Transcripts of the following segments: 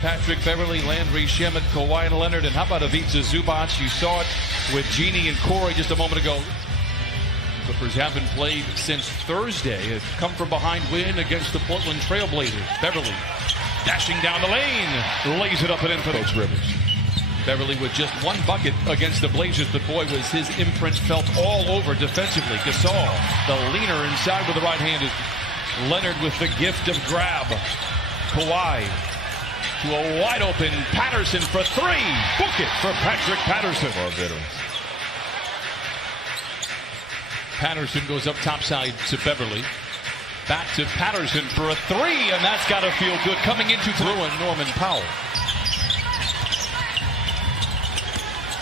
Patrick Beverley, Landry Shamet, Kawhi Leonard, and how about Ivica Zubac? You saw it with Genie and Corey just a moment ago. Clippers haven't played since Thursday. A come-from-behind win against the Portland Trailblazers. Beverley dashing down the lane, lays it up and in for Coach Rivers. Beverley with just one bucket against the Blazers, but boy, was his imprint felt all over defensively. Gasol, the leaner inside with the right-handed. Leonard with the gift of grab. Kawhi to a wide-open Patterson for three. Book it for Patrick Patterson. Patterson goes up topside to Beverley. Back to Patterson for a three, and that's got to feel good. Coming into ruin, Norman Powell.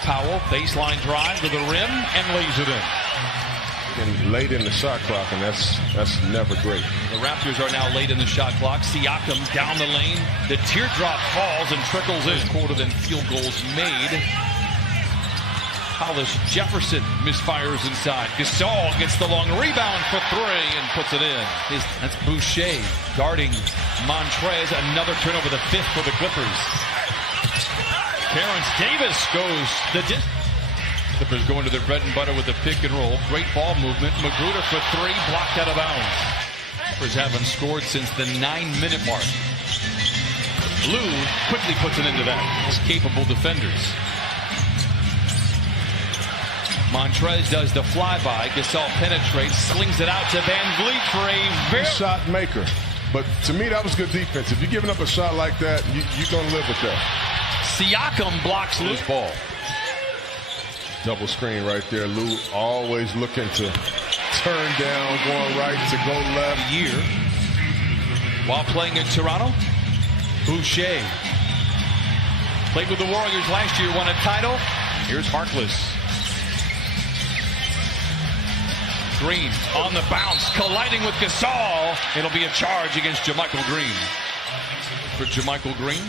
Powell, baseline drive to the rim, and lays it in. And late in the shot clock, and that's never great. The Raptors are now late in the shot clock. Siakam down the lane. The teardrop falls and trickles in. Quarter than field goals made. Hollis Jefferson misfires inside. Gasol gets the long rebound for three and puts it in. That's Boucher guarding Montrez. Another turnover, the fifth for the Clippers. Terrence Davis goes the distance. Clippers going to their bread and butter with the pick and roll. Great ball movement. Magruder for three, blocked out of bounds. Clippers haven't scored since the 9-minute mark. Lou quickly puts it into that. It's capable defenders. Montrez does the flyby. Gasol penetrates, slings it out to Van Vliet for a very shot maker. But to me, that was good defense. If you're giving up a shot like that, you're going to live with that. Siakam blocks Lou's ball. Double screen right there. Lou always looking to turn down, going right to go left. Year while playing in Toronto. Boucher played with the Warriors last year, won a title. Here's Harkless. Green on the bounce, colliding with Gasol. It'll be a charge against JaMychal Green. For JaMychal Green.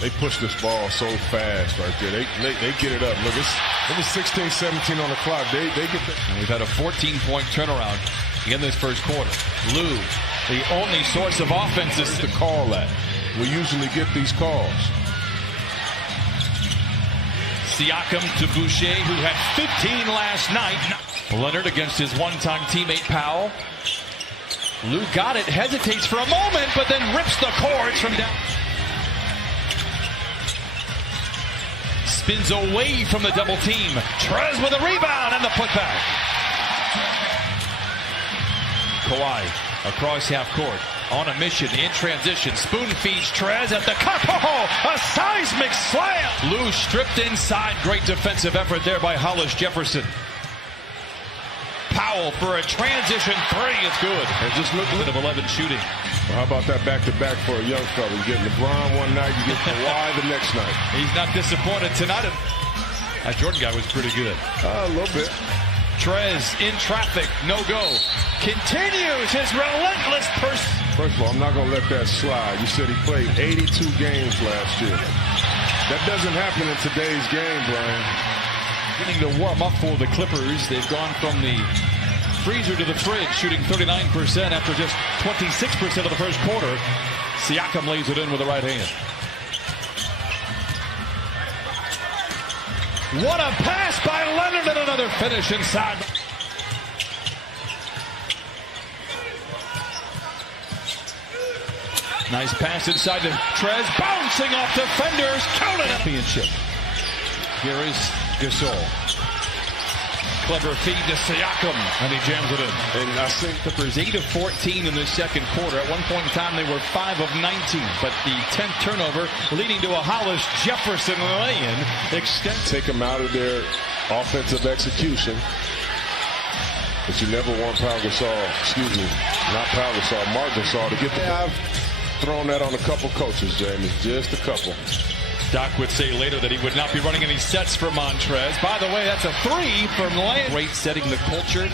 They push this ball so fast right there. They get it up. Look, it was 16-17 on the clock. They get the. And we've had a 14-point turnaround in this first quarter. Lou, the only source of offense is to call that. We usually get these calls. Siakam to Boucher, who had 15 last night. Leonard against his one-time teammate Powell. Lou got it, hesitates for a moment, but then rips the cords from down. Spins away from the double team. Trez with a rebound and the putback. Kawhi across half court. On a mission in transition. Spoon feeds Trez at the cup. Oh, a seismic slam. Lou stripped inside. Great defensive effort there by Hollis Jefferson. Powell for a transition three. It's good. And just look of 11 shooting. Well, how about that back-to-back for a young fella? You get LeBron one night, you get Kawhi the next night. He's not disappointed tonight. That Jordan guy was pretty good. A little bit. Trez in traffic, no go. Continues his relentless pursuit. First of all, I'm not going to let that slide. You said he played 82 games last year. That doesn't happen in today's game, Brian. Beginning to warm up for the Clippers. They've gone from the freezer to the fridge, shooting 39% after just 26% of the first quarter. Siakam lays it in with the right hand. What a pass by Leonard and another finish inside. Nice pass inside to Trez, bouncing off defenders, counted championship. Here is Gasol. Clever feed to Siakam, and he jams it in. And I think Clippers 8 of 14 in the second quarter. At one point in time, they were 5 of 19, but the 10th turnover leading to a Hollis Jefferson lay-in extend. Take them out of their offensive execution, but you never want Marc Gasol to get the. I've thrown that on a couple coaches, Jamie, just a couple. Doc would say later that he would not be running any sets for Montrez. By the way, that's a three from Land. Great setting the culture.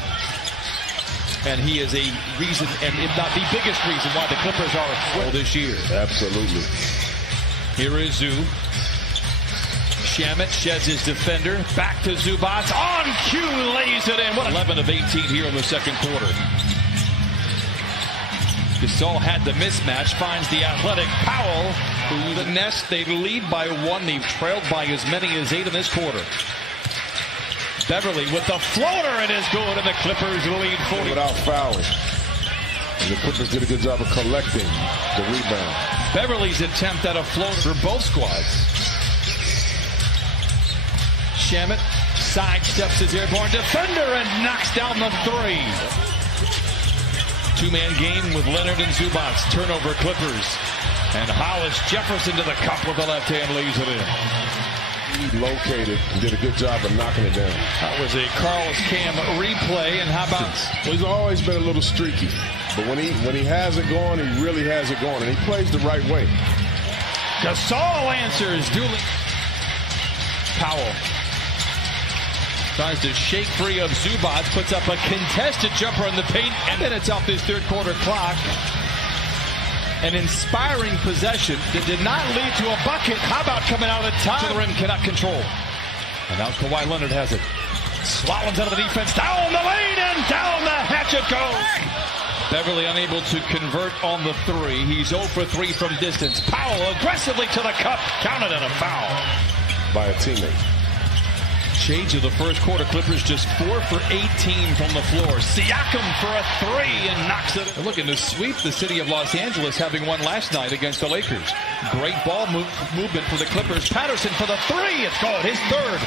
And he is a reason, and if not the biggest reason, why the Clippers are well this year. Absolutely. Here is Zoo. Shamet sheds his defender. Back to Zubac. On cue, lays it in. What 11 of 18 here in the second quarter. Gasol had the mismatch. Finds the athletic Powell. through the nest. They lead by 1. They've trailed by as many as 8 in this quarter. Beverly with the floater, it is good, and the Clippers lead 40. Without fouling. And the Clippers did a good job of collecting the rebound. Beverly's attempt at a floater for both squads. Shamet sidesteps his airborne defender and knocks down the 3. Two-man game with Leonard and Zubac. Turnover Clippers. And Hollis Jefferson to the cup with the left hand, leaves it in. He located and did a good job of knocking it down. That was a Carlos Cam replay. And how about? Well, he's always been a little streaky, but when he has it going, he really has it going, and he plays the right way. Gasol answers. Dooley. Powell tries to shake free of Zubac, puts up a contested jumper in the paint, and then it's off this third quarter clock. An inspiring possession that did not lead to a bucket. How about coming out of the top? The rim cannot control. And now Kawhi Leonard has it. Swallowed out of the defense. Down the lane and down the hatch it goes. Beverly unable to convert on the 3. He's 0 for 3 from distance. Powell aggressively to the cup. Counted and a foul. By a teammate. Shades of the first quarter. Clippers just 4 for 18 from the floor. Siakam for a 3 and knocks it. They're looking to sweep the city of Los Angeles, having won last night against the Lakers. Great ball movement for the Clippers. Patterson for the 3. It's good. His 3rd.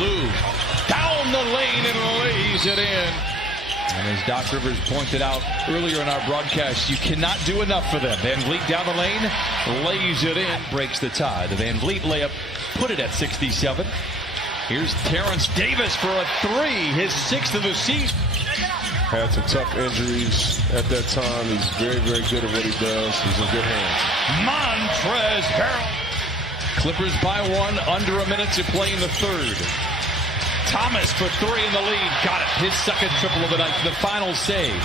Lou down the lane and lays it in. And as Doc Rivers pointed out earlier in our broadcast, you cannot do enough for them. Van Vliet down the lane, lays it in, breaks the tie. The Van Vliet layup put it at 67. Here's Terrence Davis for a 3, his 6th of the season. Had some tough injuries at that time. He's very, very good at what he does. He's in good hands. Montrezl Harrell. Clippers by 1, under a minute to play in the 3rd. Thomas for 3 in the lead. Got it. His 2nd triple of the night. The final save.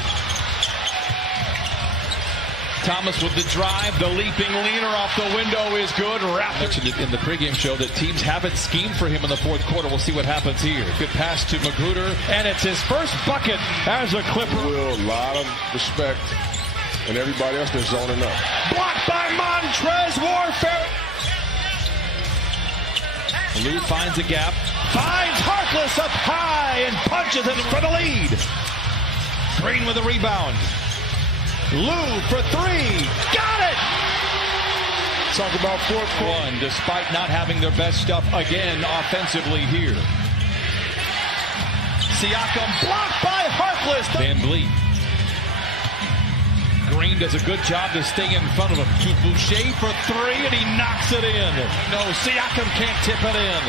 Thomas with the drive. The leaping leaner off the window is good. Raptors mentioned it in the pregame show that teams haven't schemed for him in the 4th quarter. We'll see what happens here. Good pass to Magruder. And it's his first bucket as a Clipper. A lot of respect. And everybody else, they're zoning up. Blocked by Montrezl Warfare. Lou finds a gap. Finds Harkless up high and punches it for the lead. Green with a rebound. Lou for 3. Got it! Talk about 4th quarter. Despite not having their best stuff again offensively here. Siakam blocked by Harkless. Van Vliet. Green does a good job to stay in front of him. To Boucher for 3, and he knocks it in. No, Siakam can't tip it in.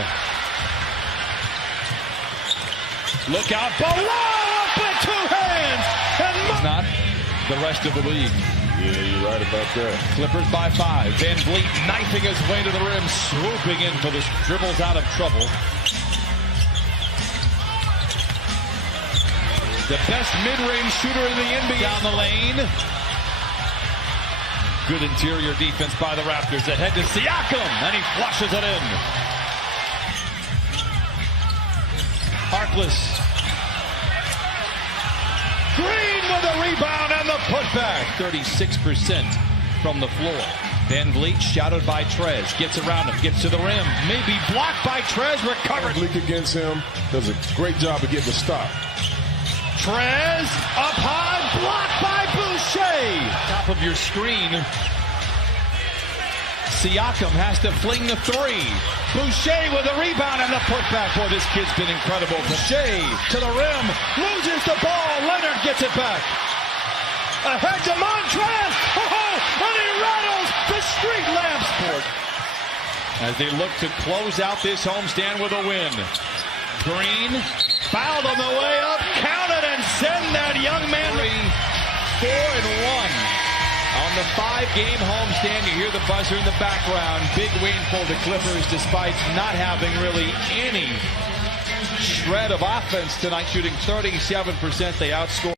Look out below, up with 2 hands. And it's not the rest of the league. Yeah, you're right about that. Clippers by 5. Van Vliet knifing his way to the rim, swooping in for the dribbles out of trouble. The best mid-range shooter in the NBA down the lane. Good interior defense by the Raptors. Ahead to Siakam, and he flushes it in. Harkless. Green with a rebound and the putback. 36% from the floor. Van Vliet shouted by Trez. Gets around him, gets to the rim. Maybe blocked by Trez, recovered. Leak against him. Does a great job of getting the stop. Trez up high, blocked by Boucher. Top of your screen. Siakam has to fling the 3. Boucher with a rebound and the putback. Boy, this kid's been incredible. Boucher to the rim, loses the ball. Leonard gets it back. Ahead to Montrezl. Oh, and he rattles the street lamps. As they look to close out this homestand with a win. Green fouled on the way up. Count it and send that young man. 4-1. On the 5-game homestand, you hear the buzzer in the background. Big win for the Clippers despite not having really any shred of offense tonight, shooting 37%. They outscored.